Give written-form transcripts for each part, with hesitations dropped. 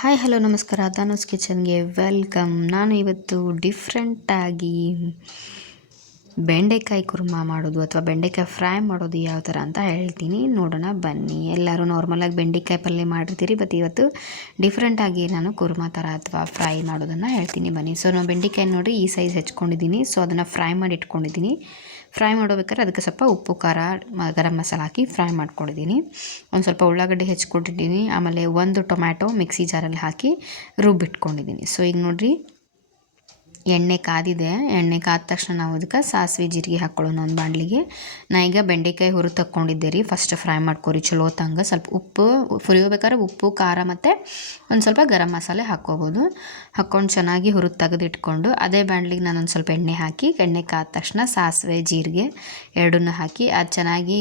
Hi hello ನಮಸ್ಕಾರ, ತಾನೂಸ್ ಕಿಚನ್ಗೆ welcome. ನಾನು ಇವತ್ತು ಡಿಫ್ರೆಂಟಾಗಿ ಬೆಂಡೆಕಾಯಿ ಕುರ್ಮಾ ಮಾಡೋದು ಅಥವಾ ಬೆಂಡೆಕಾಯಿ ಫ್ರೈ ಮಾಡೋದು ಯಾವ ಥರ ಅಂತ ಹೇಳ್ತೀನಿ. ನೋಡೋಣ ಬನ್ನಿ. ಎಲ್ಲರೂ ನಾರ್ಮಲಾಗಿ ಬೆಂಡೆಕಾಯಿ ಪಲ್ಯ ಮಾಡಿರ್ತೀರಿ, ಬಟ್ ಇವತ್ತು ಡಿಫ್ರೆಂಟಾಗಿ ನಾನು ಕುರ್ಮಾ ಥರ ಅಥವಾ ಫ್ರೈ ಮಾಡೋದನ್ನು ಹೇಳ್ತೀನಿ ಬನ್ನಿ. ಸೊ ನಾನು ಬೆಂಡೆಕಾಯಿ ನೋಡಿ ಈ ಸೈಜ್ ಹೆಚ್ಕೊಂಡಿದ್ದೀನಿ. ಸೊ ಅದನ್ನು ಫ್ರೈ ಮಾಡಿ ಇಟ್ಕೊಂಡಿದ್ದೀನಿ. ಫ್ರೈ ಮಾಡೋಬೇಕಾದ್ರೆ ಅದಕ್ಕೆ ಸ್ವಲ್ಪ ಉಪ್ಪು ಖಾರ ಗರಂ ಮಸಾಲ ಹಾಕಿ ಫ್ರೈ ಮಾಡ್ಕೊಂಡಿದ್ದೀನಿ. ಒಂದು ಸ್ವಲ್ಪ ಉಳ್ಳಾಗಡ್ಡಿ ಹೆಚ್ಕೊಂಡಿದ್ದೀನಿ. ಆಮೇಲೆ ಒಂದು ಟೊಮ್ಯಾಟೊ ಮಿಕ್ಸಿ ಜಾರಲ್ಲಿ ಹಾಕಿ ರುಬ್ಬಿಟ್ಕೊಂಡಿದ್ದೀನಿ. ಸೊ ಈಗ ನೋಡಿರಿ, ಎಣ್ಣೆ ಕಾದಿದೆ. ಎಣ್ಣೆ ಕಾದ ತಕ್ಷಣ ನಾವು ಅದಕ್ಕೆ ಸಾಸಿವೆ ಜೀರಿಗೆ ಹಾಕ್ಕೊಳ್ಳೋಣ ಒಂದು ಬಾಣಲಿಗೆ. ನಾ ಈಗ ಬೆಂಡೆಕಾಯಿ ಹುರಿದು ತಕ್ಕೊಂಡಿದ್ದೆ ರೀ. ಫಸ್ಟ್ ಫ್ರೈ ಮಾಡ್ಕೊರಿ ಚಲೋ ತಂಗ. ಸ್ವಲ್ಪ ಉಪ್ಪು ಹುರಿಯೋಬೇಕಾದ್ರೆ ಉಪ್ಪು ಖಾರ ಮತ್ತು ಒಂದು ಸ್ವಲ್ಪ ಗರಂ ಮಸಾಲೆ ಹಾಕ್ಕೋಬೋದು. ಹಾಕ್ಕೊಂಡು ಚೆನ್ನಾಗಿ ಹುರಿದು ತೆಗೆದಿಟ್ಕೊಂಡು ಅದೇ ಬಾಣಲಿಗೆ ನಾನೊಂದು ಸ್ವಲ್ಪ ಎಣ್ಣೆ ಹಾಕಿ, ಎಣ್ಣೆ ಕಾದ ತಕ್ಷಣ ಸಾಸಿವೆ ಜೀರಿಗೆ ಎರಡನ್ನೂ ಹಾಕಿ ಅದು ಚೆನ್ನಾಗಿ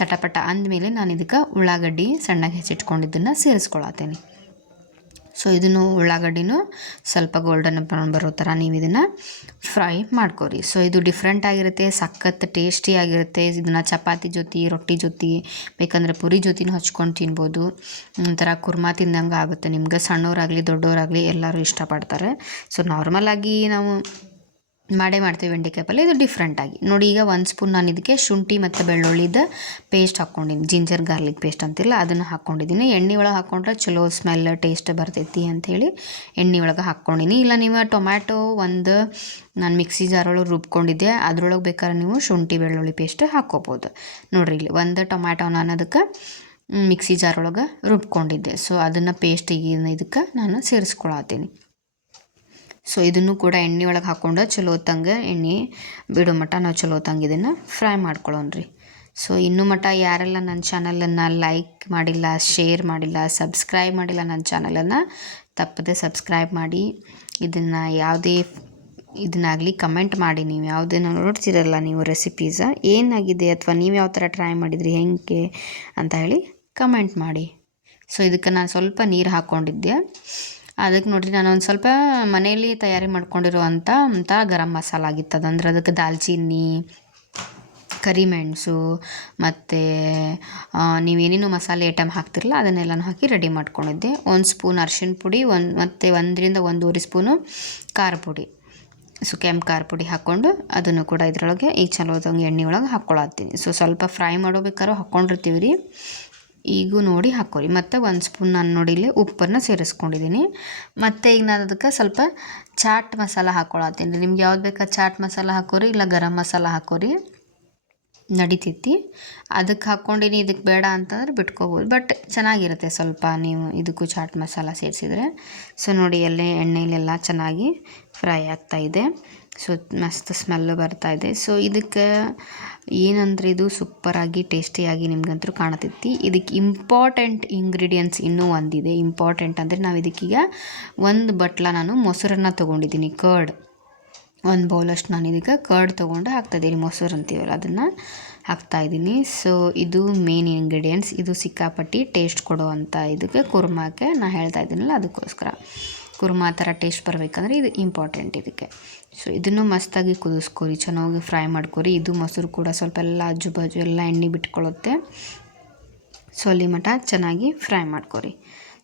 ಚಟಪಟ ಅಂದಮೇಲೆ ನಾನು ಇದಕ್ಕೆ ಉಳ್ಳಾಗಡ್ಡಿ ಸಣ್ಣಗೆ ಹೆಚ್ಚಿಟ್ಕೊಂಡಿದ್ದನ್ನು ಸೇರಿಸ್ಕೊಳತ್ತೇನೆ. ಸೊ ಇದನ್ನು ಉಳ್ಳಾಗಡ್ಡಿನೂ ಸ್ವಲ್ಪ ಗೋಲ್ಡನ್ ಬ್ರೌನ್ ಬರೋ ಥರ ನೀವು ಇದನ್ನು ಫ್ರೈ ಮಾಡ್ಕೊರಿ. ಸೊ ಇದು ಡಿಫ್ರೆಂಟ್ ಆಗಿರುತ್ತೆ, ಸಖತ್ ಟೇಸ್ಟಿ ಆಗಿರುತ್ತೆ. ಇದನ್ನು ಚಪಾತಿ ಜೊತೆ, ರೊಟ್ಟಿ ಜೊತೆ, ಬೇಕಂದರೆ ಪುರಿ ಜೊತೆನೂ ಹಚ್ಕೊಂಡು ತಿನ್ಬೋದು. ಒಂಥರ ಕುರ್ಮಾ ತಿಂದಂಗೆ ಆಗುತ್ತೆ ನಿಮ್ಗೆ. ಸಣ್ಣವರಾಗಲಿ ದೊಡ್ಡವರಾಗಲಿ ಎಲ್ಲರೂ ಇಷ್ಟಪಡ್ತಾರೆ. ಸೊ ನಾರ್ಮಲಾಗಿ ನಾವು ಮಾಡ್ತೀವಿ ಬೆಂಡೆಕಾಯಿ ಪಲ್ಯ. ಇದು ಡಿಫ್ರೆಂಟಾಗಿ ನೋಡಿ. ಈಗ ಒಂದು ಸ್ಪೂನ್ ನಾನು ಇದಕ್ಕೆ ಶುಂಠಿ ಮತ್ತು ಬೆಳ್ಳುಳ್ಳಿದ ಪೇಸ್ಟ್ ಹಾಕ್ಕೊಂಡಿದ್ದೀನಿ. ಜಿಂಜರ್ ಗಾರ್ಲಿಕ್ ಪೇಸ್ಟ್ ಅಂತಿಲ್ಲ, ಅದನ್ನು ಹಾಕ್ಕೊಂಡಿದ್ದೀನಿ. ಎಣ್ಣೆ ಒಳಗೆ ಹಾಕ್ಕೊಂಡ್ರೆ ಚಲೋ ಸ್ಮೆಲ್ ಟೇಸ್ಟ್ ಬರ್ತೈತಿ ಅಂಥೇಳಿ ಎಣ್ಣೆ ಒಳಗೆ ಹಾಕ್ಕೊಂಡಿನಿ. ಇಲ್ಲ ನೀವು ಟೊಮ್ಯಾಟೊ ನಾನು ಮಿಕ್ಸಿ ಜಾರೊಳಗೆ ರುಬ್ಕೊಂಡಿದ್ದೆ, ಅದ್ರೊಳಗೆ ಬೇಕಾದ್ರೆ ನೀವು ಶುಂಠಿ ಬೆಳ್ಳುಳ್ಳಿ ಪೇಸ್ಟ್ ಹಾಕ್ಕೋಬೋದು. ನೋಡಿರಿ, ಇಲ್ಲಿ ಒಂದು ಟೊಮ್ಯಾಟೊ ನಾನು ಅದಕ್ಕೆ ಮಿಕ್ಸಿ ಜಾರೊಳಗೆ ರುಬ್ಕೊಂಡಿದ್ದೆ. ಸೊ ಅದನ್ನು ಪೇಸ್ಟಿಗೆ ಇದಕ್ಕೆ ನಾನು ಸೇರಿಸ್ಕೊಳತ್ತೀನಿ. ಸೊ ಇದನ್ನು ಕೂಡ ಎಣ್ಣೆ ಒಳಗೆ ಹಾಕ್ಕೊಂಡು ಚಲೋ ತಂಗೆ ಎಣ್ಣೆ ಬಿಡೋ ಮಟ್ಟ ನಾವು ಚಲೋ ತಂಗೆ ಇದನ್ನು ಫ್ರೈ ಮಾಡ್ಕೊಳ್ಳೋಣ್ರಿ. ಸೊ ಇನ್ನೂ ಮಟ್ಟ ಯಾರೆಲ್ಲ ನನ್ನ ಚಾನಲನ್ನು ಲೈಕ್ ಮಾಡಿಲ್ಲ, ಶೇರ್ ಮಾಡಿಲ್ಲ, ಸಬ್ಸ್ಕ್ರೈಬ್ ಮಾಡಿಲ್ಲ ನನ್ನ ಚಾನಲನ್ನು, ತಪ್ಪದೆ ಸಬ್ಸ್ಕ್ರೈಬ್ ಮಾಡಿ. ಇದನ್ನಾಗಲಿ ಕಮೆಂಟ್ ಮಾಡಿ. ನೀವು ಯಾವುದೇನೋ ನೋಡ್ತಿರಲ್ಲ ನೀವು ರೆಸಿಪೀಸ ಏನಾಗಿದೆ ಅಥವಾ ನೀವು ಯಾವ ಥರ ಟ್ರೈ ಮಾಡಿದ್ರಿ ಹೆಂಗೆ ಅಂತ ಹೇಳಿ ಕಮೆಂಟ್ ಮಾಡಿ. ಸೊ ಇದಕ್ಕೆ ನಾನು ಸ್ವಲ್ಪ ನೀರು ಹಾಕ್ಕೊಂಡಿದ್ದೆ. ಅದಕ್ಕೆ ನೋಡಿರಿ, ನಾನು ಒಂದು ಸ್ವಲ್ಪ ಮನೆಯಲ್ಲಿ ತಯಾರಿ ಮಾಡ್ಕೊಂಡಿರುವಂಥ ಗರಂ ಮಸಾಲ ಆಗಿತ್ತು. ಅದಂದ್ರೆ ಅದಕ್ಕೆ ದಾಲ್ಚಿನ್ನಿ, ಕರಿಮೆಣಸು ಮತ್ತು ನೀವೇನೇನು ಮಸಾಲೆ ಐಟಮ್ ಹಾಕ್ತಿರಲ್ಲ ಅದನ್ನೆಲ್ಲನೂ ಹಾಕಿ ರೆಡಿ ಮಾಡ್ಕೊಂಡಿದ್ದೆ. ಒಂದು ಸ್ಪೂನ್ ಅರಿಶಿಣ ಪುಡಿ, ಮತ್ತು 1 ರಿಂದ 1.5 ಸ್ಪೂನು ಖಾರ ಪುಡಿ, ಸೊ ಕೆಂಪು ಖಾರ ಪುಡಿ ಹಾಕ್ಕೊಂಡು ಅದನ್ನು ಕೂಡ ಇದರೊಳಗೆ ಈಗ ಚಲೋದಂಗೆ ಎಣ್ಣೆ ಒಳಗೆ ಹಾಕ್ಕೊಳತ್ತೀನಿ. ಸೊ ಸ್ವಲ್ಪ ಫ್ರೈ ಮಾಡೋಬೇಕಾದ್ರೂ ಹಾಕ್ಕೊಂಡಿರ್ತೀವಿ ರೀ. ಈಗೂ ನೋಡಿ ಹಾಕ್ಕೊರಿ. ಮತ್ತು 1 ಸ್ಪೂನ್ ನಾನು ನೋಡಿ ಇಲ್ಲಿ ಉಪ್ಪನ್ನು ಸೇರಿಸ್ಕೊಂಡಿದ್ದೀನಿ. ಮತ್ತು ಈಗ ನಾನು ಅದಕ್ಕೆ ಸ್ವಲ್ಪ ಚಾಟ್ ಮಸಾಲ ಹಾಕ್ಕೊಳತ್ತೀನಿ ರೀ. ನಿಮ್ಗೆ ಯಾವ್ದು ಬೇಕಾ ಚಾಟ್ ಮಸಾಲ ಹಾಕೋರಿ, ಇಲ್ಲ ಗರಂ ಮಸಾಲ ಹಾಕೋರಿ, ನಡಿತೈತಿ. ಅದಕ್ಕೆ ಹಾಕ್ಕೊಂಡಿನಿ. ಇದಕ್ಕೆ ಬೇಡ ಅಂತಂದ್ರೆ ಬಿಟ್ಕೋಬೋದು, ಬಟ್ ಚೆನ್ನಾಗಿರುತ್ತೆ ಸ್ವಲ್ಪ ನೀವು ಇದಕ್ಕೂ ಚಾಟ್ ಮಸಾಲ ಸೇರಿಸಿದ್ರೆ. ಸೊ ನೋಡಿ, ಎಣ್ಣೆಲೆಲ್ಲ ಚೆನ್ನಾಗಿ ಫ್ರೈ ಆಗ್ತಾಯಿದೆ. ಸೊ ಮಸ್ತ್ ಸ್ಮೆಲ್ಲು ಬರ್ತಾಯಿದೆ. ಸೊ ಇದಕ್ಕೆ ಏನಂದ್ರೆ ಇದು ಸೂಪರಾಗಿ ಟೇಸ್ಟಿಯಾಗಿ ನಿಮ್ಗಂತೂ ಕಾಣತೈತಿ. ಇದಕ್ಕೆ ಇಂಪಾರ್ಟೆಂಟ್ ಇಂಗ್ರೀಡಿಯೆಂಟ್ಸ್ ಇನ್ನೂ ಒಂದಿದೆ. ಇಂಪಾರ್ಟೆಂಟ್ ಅಂದರೆ ನಾವು ಇದಕ್ಕೀಗ 1 ಬಟ್ಲ ನಾನು ಮೊಸರನ್ನು ತೊಗೊಂಡಿದ್ದೀನಿ. ಕರ್ಡ್ 1 ಬೌಲಷ್ಟು ನಾನು ಇದಕ್ಕೆ ಕರ್ಡ್ ತೊಗೊಂಡು ಹಾಕ್ತಾಯಿದ್ದೀನಿ. ಮೊಸರು ಅಂತೀವಲ್ಲ ಅದನ್ನು ಹಾಕ್ತಾಯಿದ್ದೀನಿ. ಸೊ ಇದು ಮೇನ್ ಇಂಗ್ರೀಡಿಯೆಂಟ್ಸ್. ಇದು ಸಿಕ್ಕಾಪಟ್ಟಿ ಟೇಸ್ಟ್ ಕೊಡುವಂಥ ಇದಕ್ಕೆ ಕುರ್ಮಾಕ್ಕೆ ನಾನು ಹೇಳ್ತಾ ಇದ್ದೀನಲ್ಲ, ಅದಕ್ಕೋಸ್ಕರ ಕುರ್ಮಾ ಥರ ಟೇಸ್ಟ್ ಬರಬೇಕಂದ್ರೆ ಇದು ಇಂಪಾರ್ಟೆಂಟ್ ಇದಕ್ಕೆ. ಸೊ ಇದನ್ನು ಮಸ್ತಾಗಿ ಕುದಿಸ್ಕೊರಿ, ಚೆನ್ನಾಗಿ ಫ್ರೈ ಮಾಡ್ಕೊರಿ. ಇದು ಮೊಸರು ಕೂಡ ಸ್ವಲ್ಪ ಎಲ್ಲ ಆಜು ಬಾಜು ಎಲ್ಲ ಎಣ್ಣೆ ಬಿಟ್ಕೊಳ್ಳುತ್ತೆ. ಸೊ ಅಲ್ಲಿ ಮಟ ಚೆನ್ನಾಗಿ ಫ್ರೈ ಮಾಡ್ಕೊರಿ.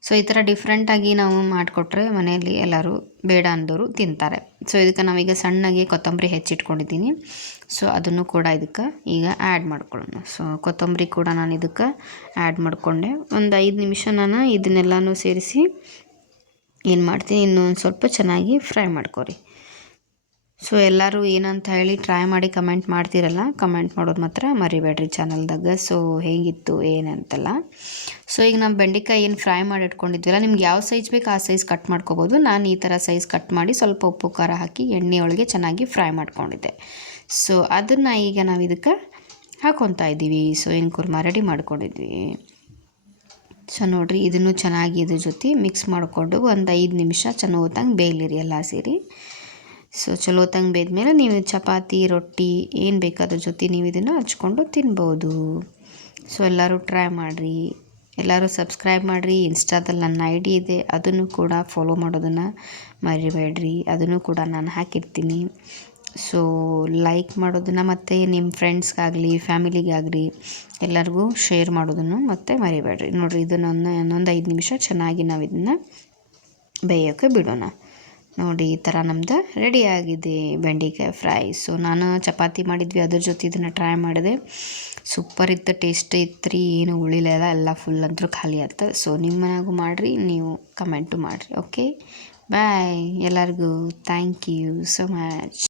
ಸೊ ಈ ಥರ ಡಿಫ್ರೆಂಟಾಗಿ ನಾವು ಮಾಡಿಕೊಟ್ರೆ ಮನೆಯಲ್ಲಿ ಎಲ್ಲರೂ ಬೇಡ ಅಂದವರು ತಿಂತಾರೆ. ಸೊ ಇದಕ್ಕೆ ನಾವೀಗ ಸಣ್ಣಗೆ ಕೊತ್ತಂಬರಿ ಹೆಚ್ಚಿಟ್ಕೊಂಡಿದ್ದೀನಿ. ಸೊ ಅದನ್ನು ಕೂಡ ಇದಕ್ಕೆ ಈಗ ಆ್ಯಡ್ ಮಾಡ್ಕೊಳ್ಳೋಣ. ಸೊ ಕೊತ್ತಂಬರಿ ಕೂಡ ನಾನು ಇದಕ್ಕೆ ಆ್ಯಡ್ ಮಾಡಿಕೊಂಡೆ. ಒಂದು 5 ನಿಮಿಷ ನಾನು ಇದನ್ನೆಲ್ಲನೂ ಸೇರಿಸಿ ಏನು ಮಾಡ್ತೀನಿ, ಇನ್ನೊಂದು ಸ್ವಲ್ಪ ಚೆನ್ನಾಗಿ ಫ್ರೈ ಮಾಡ್ಕೊರಿ. ಸೊ ಎಲ್ಲರೂ ಏನಂತ ಹೇಳಿ ಟ್ರೈ ಮಾಡಿ ಕಮೆಂಟ್ ಮಾಡ್ತಿರಲ್ಲ, ಕಮೆಂಟ್ ಮಾಡೋದು ಮಾತ್ರ ಮರಿಬೇಡ್ರಿ ಚಾನಲ್ದಾಗ. ಸೊ ಹೇಗಿತ್ತು ಏನಂತೆಲ್ಲ. ಸೊ ಈಗ ನಾವು ಬೆಂಡೆಕಾಯಿ ಏನು ಫ್ರೈ ಮಾಡಿ ಇಟ್ಕೊಂಡಿದ್ವಲ್ಲ, ನಿಮ್ಗೆ ಯಾವ ಸೈಜ್ ಬೇಕು ಆ ಸೈಜ್ ಕಟ್ ಮಾಡ್ಕೋಬೋದು. ನಾನು ಈ ಥರ ಸೈಜ್ ಕಟ್ ಮಾಡಿ ಸ್ವಲ್ಪ ಉಪ್ಪು ಖಾರ ಹಾಕಿ ಎಣ್ಣೆ ಒಳಗೆ ಚೆನ್ನಾಗಿ ಫ್ರೈ ಮಾಡ್ಕೊಂಡಿದ್ದೆ. ಸೊ ಅದನ್ನು ಈಗ ನಾವು ಇದಕ್ಕೆ ಹಾಕ್ಕೊತಾ ಇದ್ದೀವಿ. ಸೊ ಏನು ಕುರ್ಮಾ ರೆಡಿ ಮಾಡ್ಕೊಂಡಿದ್ವಿ. ಸೊ ನೋಡಿರಿ, ಇದನ್ನು ಚೆನ್ನಾಗಿ ಇದ್ರ ಜೊತೆ ಮಿಕ್ಸ್ ಮಾಡಿಕೊಂಡು ಒಂದು 5 ನಿಮಿಷ ಚಲೋತ್ತಂಗೆ ಬೇಯಲಿರಿ ಎಲ್ಲ ಸೇರಿ. ಸೊ ಚಲೋತ್ತಂಗೆ ಬೇಯ್ದ್ಮೇಲೆ ನೀವು ಚಪಾತಿ, ರೊಟ್ಟಿ ಏನು ಬೇಕಾದ್ರ ಜೊತೆ ನೀವು ಇದನ್ನು ಹಚ್ಕೊಂಡು ತಿನ್ಬೋದು. ಸೊ ಎಲ್ಲರೂ ಟ್ರೈ ಮಾಡಿರಿ, ಎಲ್ಲರೂ ಸಬ್ಸ್ಕ್ರೈಬ್ ಮಾಡಿರಿ. ಇನ್ಸ್ಟಾದಲ್ಲಿ ನನ್ನ ID ಇದೆ, ಅದನ್ನು ಕೂಡ ಫಾಲೋ ಮಾಡೋದನ್ನು ಮರಿಬೇಡ್ರಿ. ಅದನ್ನು ಕೂಡ ನಾನು ಹಾಕಿರ್ತೀನಿ. ಸೊ ಲೈಕ್ ಮಾಡೋದನ್ನು ಮತ್ತು ನಿಮ್ಮ ಫ್ರೆಂಡ್ಸ್ಗಾಗಲಿ ಫ್ಯಾಮಿಲಿಗಾಗಲಿ ಎಲ್ಲರಿಗೂ ಶೇರ್ ಮಾಡೋದನ್ನು ಮತ್ತೆ ಮರಿಬೇಡ್ರಿ. ನೋಡಿರಿ ಇನ್ನೊಂದು 5 ನಿಮಿಷ ಚೆನ್ನಾಗಿ ನಾವು ಇದನ್ನು ಬೇಯೋಕ್ಕೆ ಬಿಡೋಣ. ನೋಡಿ ಈ ಥರ ನಮ್ದು ರೆಡಿಯಾಗಿದೆ ಬೆಂಡೆಕಾಯಿ ಫ್ರೈ. ಸೊ ನಾನು ಚಪಾತಿ ಮಾಡಿದ್ವಿ, ಅದ್ರ ಜೊತೆ ಇದನ್ನು ಟ್ರೈ ಮಾಡಿದೆ. ಸೂಪರ್ ಇತ್ತು, ಟೇಸ್ಟ್ ಇತ್ತು ರೀ, ಏನು ಉಳಿಲಿಲ್ಲ, ಎಲ್ಲ ಫುಲ್ ಅಂತೂ ಖಾಲಿ ಆಯ್ತು. ಸೊ ನಿಮ್ಮ ಮನ್ಯಾಗೂ ಮಾಡಿರಿ, ನೀವು ಕಮೆಂಟು ಮಾಡಿರಿ. ಓಕೆ, ಬಾಯ್ ಎಲ್ಲರಿಗೂ. Thank you so much.